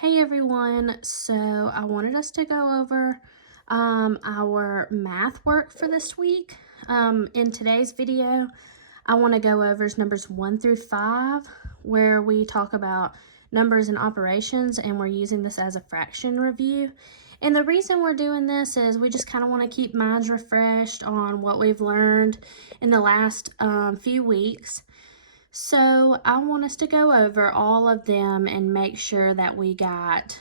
Hey everyone, so I wanted us to go over our math work for this week. In today's video, I want to go over numbers 1 through 5, where we talk about numbers and operations, and we're using this as a fraction review. And the reason we're doing this is we just kind of want to keep minds refreshed on what we've learned in the last few weeks. So I want us to go over all of them and make sure that we got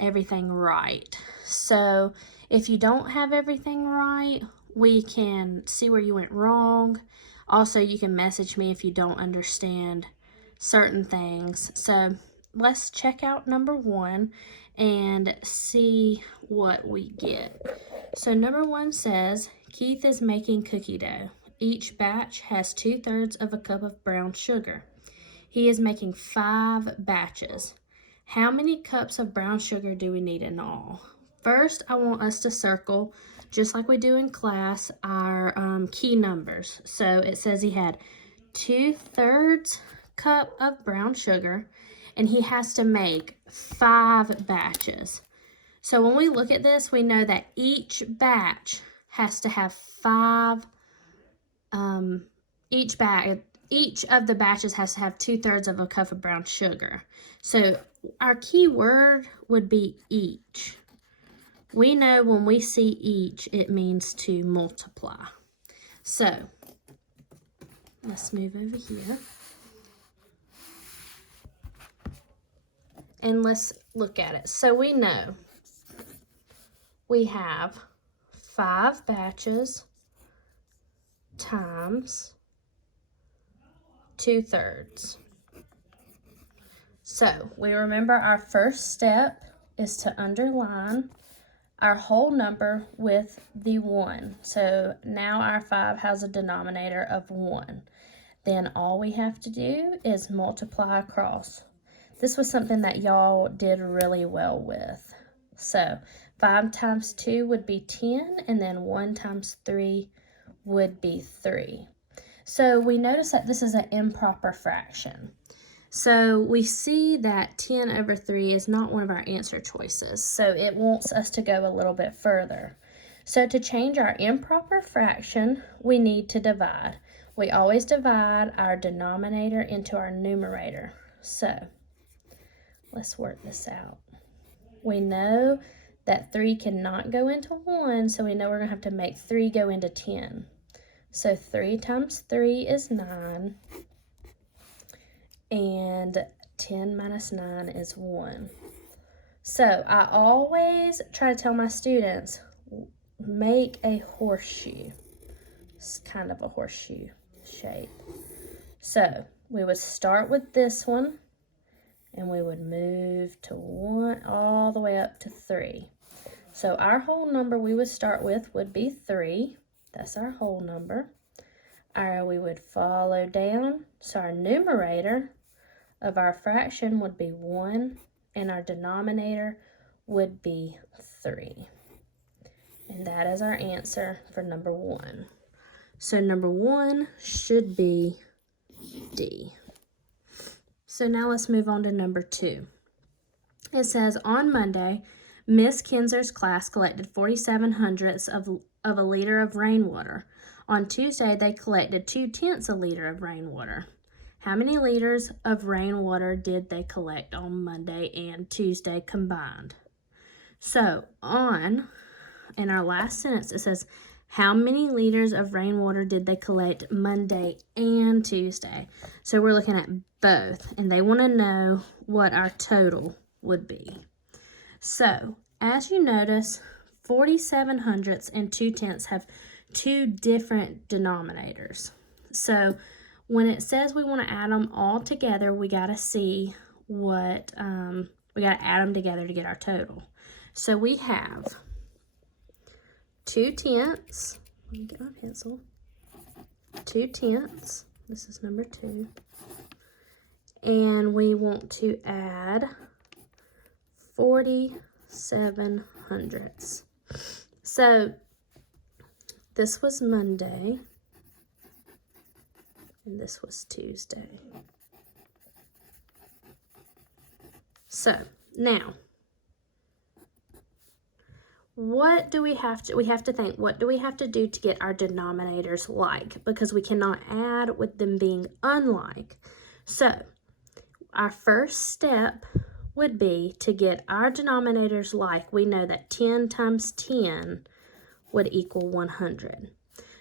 everything right. So if you don't have everything right, we can see where you went wrong. Also, you can message me if you don't understand certain things. So let's check out number 1 and see what we get. So number 1 says, Keith is making cookie dough. Each batch has 2/3 of a cup of brown sugar. He is making 5 batches. How many cups of brown sugar do we need in all? First, I want us to circle, just like we do in class, our key numbers. So it says he had 2/3 cup of brown sugar, and he has to make 5 batches. So when we look at this, we know that each batch has to have 5 each of the batches has to have 2/3 of a cup of brown sugar. So our key word would be each. We know when we see each, it means to multiply. So let's move over here. And let's look at it. So we know we have 5 batches times 2/3. So we remember our first step is to underline our whole number with the 1. So now our 5 has a denominator of 1. Then all we have to do is multiply across. This was something that y'all did really well with. So 5 times 2 would be 10, and then 1 times 3 would be 3. So we notice that this is an improper fraction. So we see that 10 over 3 is not one of our answer choices. So it wants us to go a little bit further. So to change our improper fraction, we need to divide. We always divide our denominator into our numerator. So let's work this out. We know that 3 cannot go into 1, so we know we're going to have to make 3 go into 10. So 3 times 3 is 9, and 10 minus 9 is 1. So I always try to tell my students, make a horseshoe. It's kind of a horseshoe shape. So we would start with this one, and we would move to 1 all the way up to 3. So our whole number we would start with would be 3. That's our whole number. We would follow down. So our numerator of our fraction would be 1, and our denominator would be 3. And that is our answer for number 1. So number 1 should be D. So now let's move on to number 2. It says, on Monday, Miss Kinzer's class collected 47 hundredths of a liter of rainwater. On Tuesday, they collected 2/10 a liter of rainwater. How many liters of rainwater did they collect on Monday and Tuesday combined? So in our last sentence, it says, how many liters of rainwater did they collect Monday and Tuesday? So we're looking at both, and they want to know what our total would be. So as you notice, 47 hundredths and 2/10 have 2 different denominators. So when it says we want to add them all together, we got to see what, we got to add them together to get our total. So we have 2/10, let me get my pencil, 2/10, this is number 2, and we want to add 47 hundredths. So this was Monday, and this was Tuesday. So Now, what do we have to think, what do we have to do to get our denominators like? Because we cannot add with them being unlike. So, our first step would be to get our denominators like. We know that 10 times 10 would equal 100.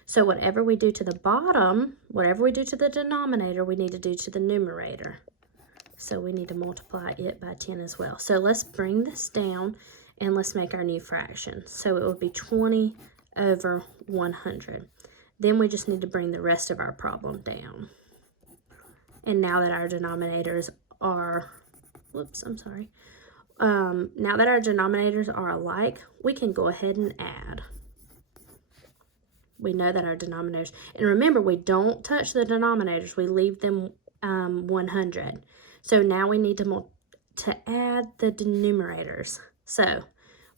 So whatever we do to the bottom, whatever we do to the denominator, we need to do to the numerator. So we need to multiply it by 10 as well. So let's bring this down and let's make our new fraction. So it would be 20 over 100. Then we just need to bring the rest of our problem down. And now that our denominators are, now that our denominators are alike, we can go ahead and add. We know that our denominators, and remember, we don't touch the denominators. We leave them 100. So now we need to add the numerators. So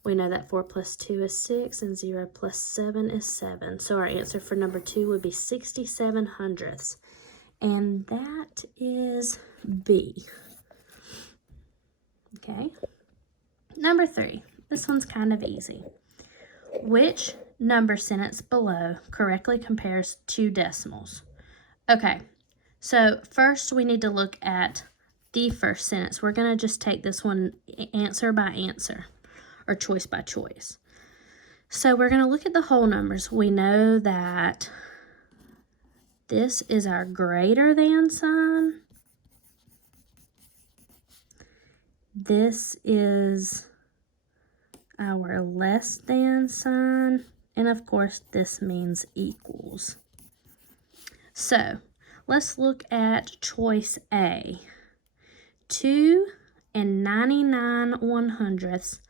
we know that 4 plus 2 is 6 and 0 plus 7 is 7. So our answer for number 2 would be 67 hundredths. And that is B. Okay. Number 3. This one's kind of easy. Which number sentence below correctly compares 2 decimals? Okay, so first we need to look at the first sentence. We're going to just take this one answer by answer, or choice by choice. So we're going to look at the whole numbers. We know that this is our greater than sign. This is our less than sign. And of course, this means equals. So let's look at choice A. 2 and 99 100ths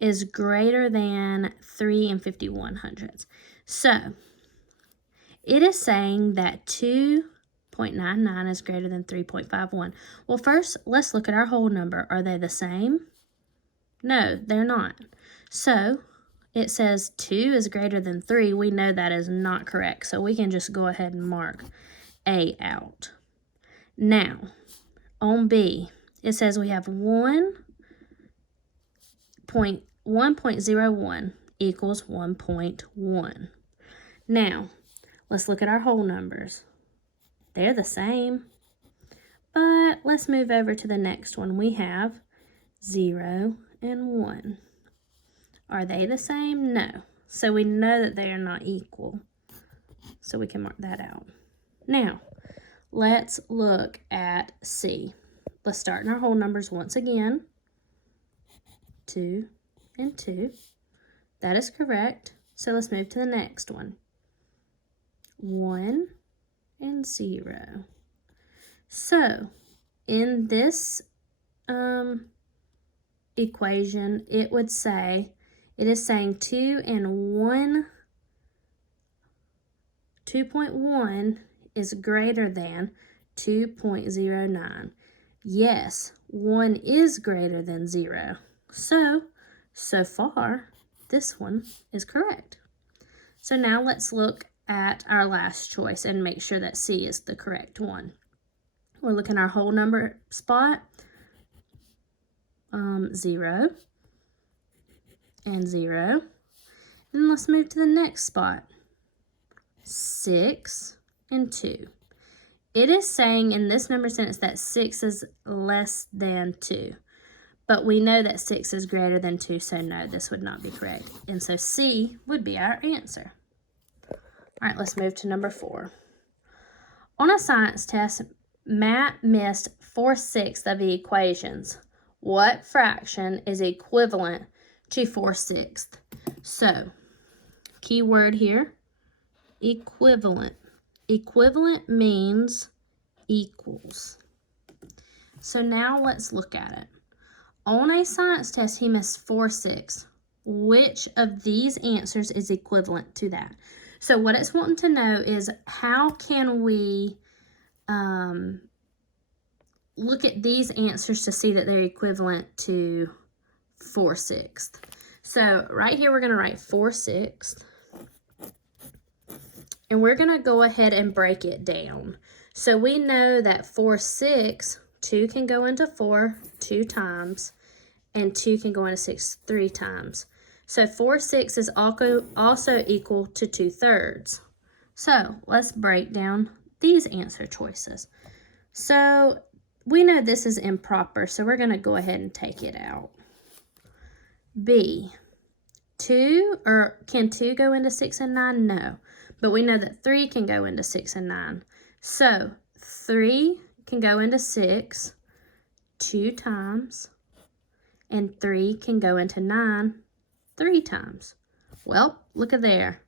is greater than 3 and 51 hundredths. So it is saying that 2.99 is greater than 3.51. Well, first, let's look at our whole number. Are they the same? No, they're not. So it says 2 is greater than 3. We know that is not correct. So we can just go ahead and mark A out. Now, on B, it says we have 1.01 equals 1.1. Now, let's look at our whole numbers. They're the same. But let's move over to the next one. We have 0 and 1. Are they the same? No. So we know that they are not equal. So we can mark that out. Now, let's look at C. Let's start in our whole numbers once again. 2 and 2. That is correct. So let's move to the next one. 1 and 0. So in this equation, it would say, it is saying 2 and 1, 2.1 is greater than 2.09. Yes, 1 is greater than 0. So far, this one is correct. So now let's look at our last choice and make sure that C is the correct one. We're looking at our whole number spot. 0 and 0. And let's move to the next spot. 6 and 2. It is saying in this number sentence that 6 is less than 2. But we know that 6 is greater than 2, so no, this would not be correct. And so C would be our answer. All right, let's move to number 4. On a science test, Matt missed 4/6 of the equations. What fraction is equivalent to 4/6? So, key word here, equivalent. Equivalent means equals. So now let's look at it. On a science test, he missed 4/6. Which of these answers is equivalent to that? So what it's wanting to know is how can we look at these answers to see that they're equivalent to 4/6. So right here, we're going to write 4/6. And we're going to go ahead and break it down. So we know that 4/6, 2 can go into 4 2 times. and 2 can go into 6 3 times. So 4/6 is also equal to 2/3. So let's break down these answer choices. So we know this is improper, so we're going to go ahead and take it out. B, 2, or can 2 go into 6 and 9? No, but we know that 3 can go into 6 and 9. So 3 can go into 6 2 times, and 3 can go into 9 3 times. Well, look at there.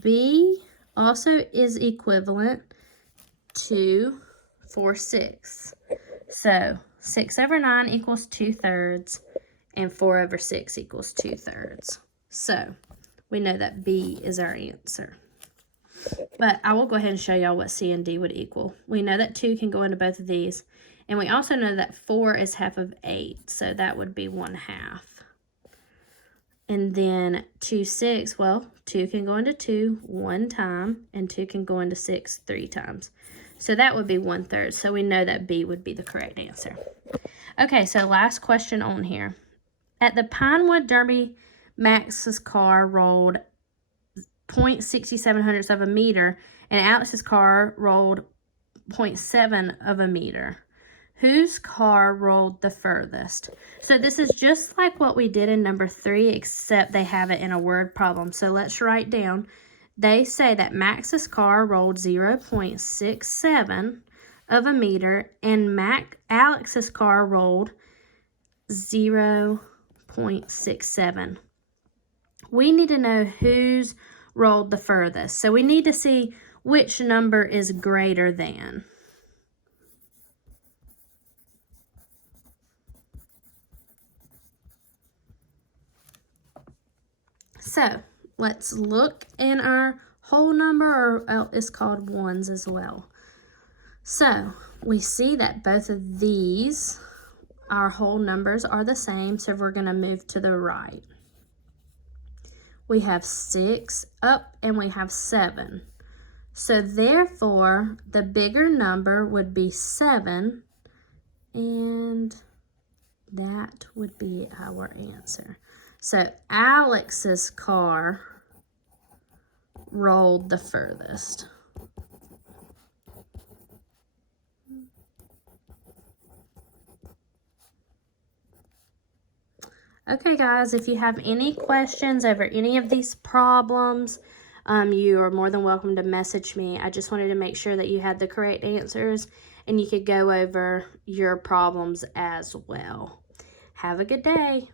B also is equivalent to 4/6. So 6 over 9 equals 2/3, and 4 over 6 equals 2/3. So we know that B is our answer. But I will go ahead and show y'all what C and D would equal. We know that 2 can go into both of these, and we also know that 4 is half of 8, so that would be 1/2. And then 2/6, well, 2 can go into 2 1 time, and 2 can go into 6 3 times. So that would be 1/3. So we know that B would be the correct answer. Okay, so last question on here. At the Pinewood Derby, Max's car rolled 0.67 of a meter, and Alex's car rolled 0.7 of a meter. Whose car rolled the furthest? So this is just like what we did in number 3, except they have it in a word problem. So let's write down. They say that Max's car rolled 0.67 of a meter, and Alex's car rolled 0.67. We need to know who's rolled the furthest. So we need to see which number is greater than. So let's look in our whole number, or it's called ones as well. So we see that both of these, our whole numbers, are the same, so we're going to move to the right. We have 6 up, and we have 7. So therefore, the bigger number would be 7, and that would be our answer. So Alex's car rolled the furthest. Okay, guys, if you have any questions over any of these problems, you are more than welcome to message me. I just wanted to make sure that you had the correct answers and you could go over your problems as well. Have a good day.